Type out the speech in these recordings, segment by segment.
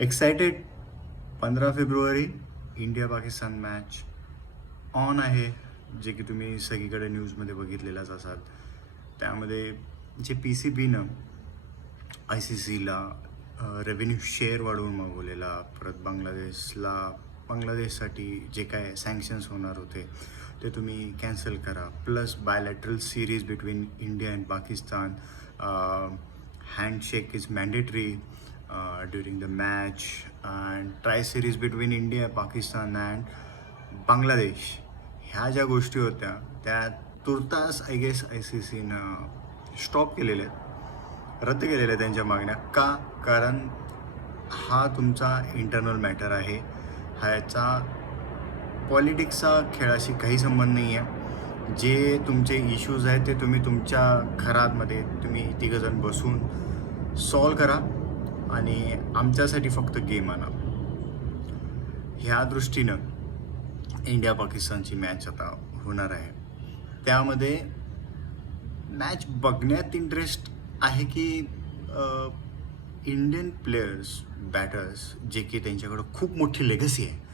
Excited. 15 February India Pakistan match on आहे, जे की तुम्ही सगळीकडे न्यूजमध्ये बघितलेलाच असाल. त्यामध्ये जे पी सी बीनं आय सी सीला रेव्हेन्यू शेअर वाढवून मागवलेला, परत बांगलादेशसाठी जे काय सँक्शन्स होणार होते ते तुम्ही कॅन्सल करा, plus bilateral series between India and Pakistan, handshake is mandatory during the match, and tri series between India Pakistan and Bangladesh. ह्या ज्या गोष्टी होत्या त्या तुर्तास आय गेस आय सी सीनं स्टॉप केलेल्या आहेत, रद्द केलेल्या आहेत त्यांच्या मागण्या. का? कारण हा तुमचा इंटरनल मॅटर आहे, ह्याचा पॉलिटिक्सचा खेळाशी काही संबंध नाही आहे. जे तुमचे इश्यूज आहेत ते तुम्ही तुमच्या घरामध्ये तुम्ही तिघंजण बसून सॉल्व करा आणि आमच्यासाठी फक्त गेम आणा. ह्या दृष्टीनं इंडिया पाकिस्तानची मॅच आता होणार आहे. त्यामध्ये मॅच बघण्यात इंटरेस्ट आहे की इंडियन प्लेयर्स, बॅटर्स जे की त्यांच्याकडं खूप मोठी लेगसी आहे,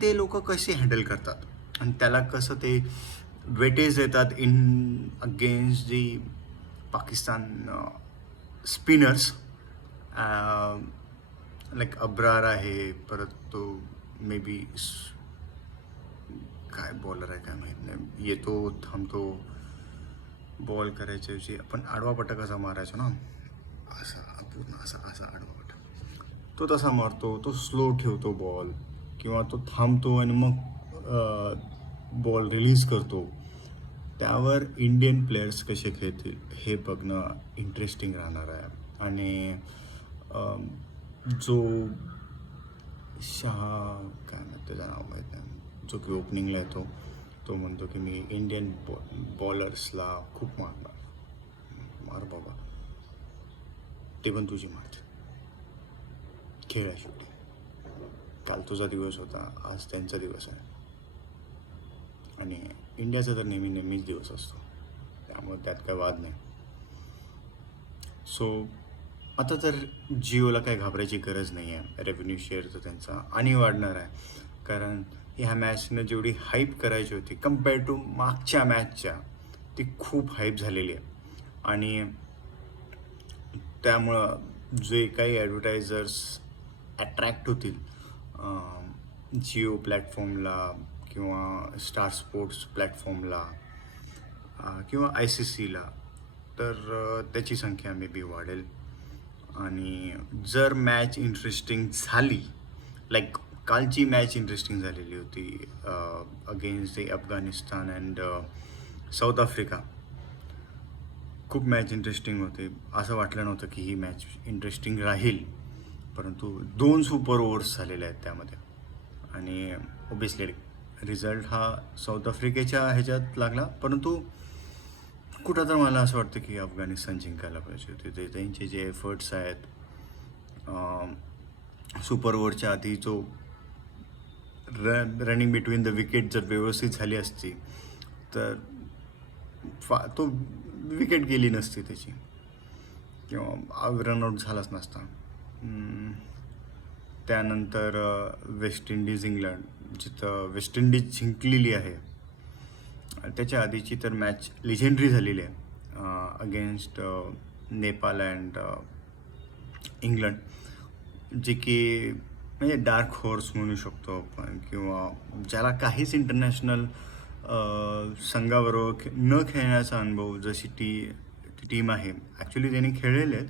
ते लोक कसे हँडल करतात आणि त्याला कसं ते वेटेज देतात इन अगेन्स्ट जी पाकिस्तान स्पिनर्स. लाईक अब्रार आहे, परत तो मे बी काय बॉलर आहे काय माहीत नाही, येतो थांबतो, बॉल करायच्या ऐवजी आपण आडवा पट्टा कसा मारायचो ना, असा पूर्ण असा असा आडवा पट्टा, तो तसा मारतो, तो स्लो ठेवतो बॉल किंवा तो थांबतो आणि मग बॉल रिलीज करतो. त्यावर इंडियन प्लेयर्स कसे खेळतील हे बघणं इंटरेस्टिंग राहणार आहे. आणि जो शहा काय ना त्याचं नाव माहीत नाही, जो की ओपनिंगला येतो, तो म्हणतो की मी इंडियन बॉलर्सला खूप मारणार. मार बाबा, ते पण तुझी मारते. खेळ आहे शेवटी. काल तुझा दिवस होता, आज त्यांचा दिवस आहे आणि इंडियाचा तर नेहमीच दिवस असतो, त्यामुळे त्यात काय वाद नाही. सो आता तर जिओला काही घाबरायची गरज नाही आहे. रेव्हेन्यू शेअर तर त्यांचा आणि वाढणार आहे, कारण ह्या मॅचनं जेवढी हाईप करायची होती कम्पेअर टू मागच्या मॅचच्या, ती खूप हाईप झालेली आहे. आणि त्यामुळं जे काही ॲडव्हर्टायझर्स ॲट्रॅक्ट होतील जिओ प्लॅटफॉर्मला किंवा स्टार स्पोर्ट्स प्लॅटफॉर्मला किंवा आय सी सीला, तर त्याची संख्या मे बी वाढेल. आणि जर मॅच इंटरेस्टिंग झाली, लाईक कालची मॅच इंटरेस्टिंग झालेली होती against the Afghanistan and south Africa, खूप मॅच इंटरेस्टिंग होते. असं वाटलं नव्हतं की ही मॅच इंटरेस्टिंग राहील, परंतु 2 सुपर ओव्हर्स झालेले आहेत त्यामध्ये. आणि ओबियसली रिझल्ट हा साऊथ आफ्रिकेच्या ह्याच्यात लागला, परंतु कुठं तर मला असं वाटतं की अफगाणिस्तान जिंकायला पाहिजे होते. ते त्यांचे जे एफर्ट्स आहेत, सुपर ओव्हरच्या आधी जो रनिंग बिटवीन द विकेट जर व्यवस्थित झाली असती तर तो विकेट गेली नसती त्याची किंवा रनआउट झालाच नसता. त्यानंतर वेस्ट इंडिज इंग्लंड, जिथं वेस्ट इंडिज जिंकलेली आहे, त्याच्या आधीची तर मॅच लिजेंडरी झालेली आहे अगेन्स्ट नेपाळ अँड इंग्लंड, जे की म्हणजे डार्क हॉर्स म्हणू शकतो आपण, किंवा ज्याला काहीच इंटरनॅशनल संघाबरोबर न खेळण्याचा अनुभव, जशी ती टीम आहे. ॲक्च्युली त्यांनी खेळलेले आहेत,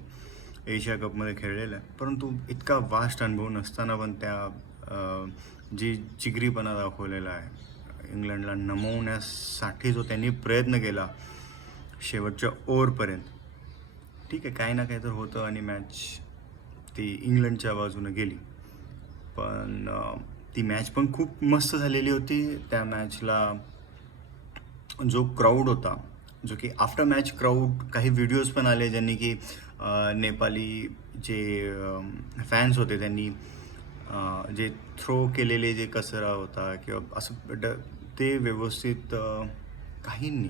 एशिया कपमध्ये खेळलेलं आहे, परंतु इतका वास्ट अनुभव नसताना पण त्या जी जिगरीपणा दाखवलेला आहे इंग्लंडला नमवण्यासाठी, जो त्यांनी प्रयत्न केला शेवटच्या ओव्हरपर्यंत. ठीक आहे, काही ना काही तर होतं आणि मॅच ती इंग्लंडच्या बाजूनं गेली. पण ती मॅच पण खूप मस्त झालेली होती. त्या मॅचला जो क्राऊड होता, जो की आफ्टर मॅच क्राऊड, काही व्हिडिओज पण आले ज्यांनी की नेपाली जे फॅन्स होते त्यांनी जे थ्रो केलेले जे कचरा होता किंवा असं ते व्यवस्थित काहींनी,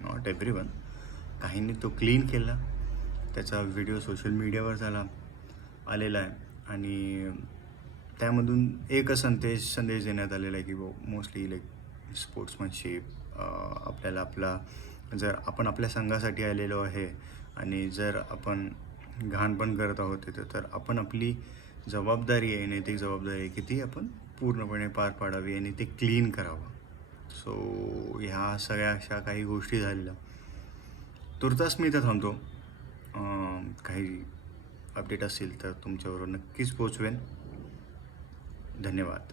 नॉट एव्हरीवन, काहींनी तो क्लीन केला. त्याचा व्हिडिओ सोशल मीडियावर आलेला आहे आणि त्यामधून एकच संदेश देण्यात आलेला आहे की मोस्टली लाईक स्पोर्ट्समॅनशिप. आपल्याला जर आपण आपल्या संघासाठी आलेलो आहे आणि जर आपण घाण पण करत आहोत तिथं, तर आपण आपली जबाबदारी आहे, नैतिक जबाबदारी आहे की ती आपण पूर्णपणे पार पाडावी आणि ते क्लीन करावं. सो ह्या सगळ्या अशा काही गोष्टी झालेल्या. तुर्तास मी इथं थांबतो. काही अपडेट असेल तर तुमच्याबरोबर नक्कीच पोचवेन. धन्यवाद.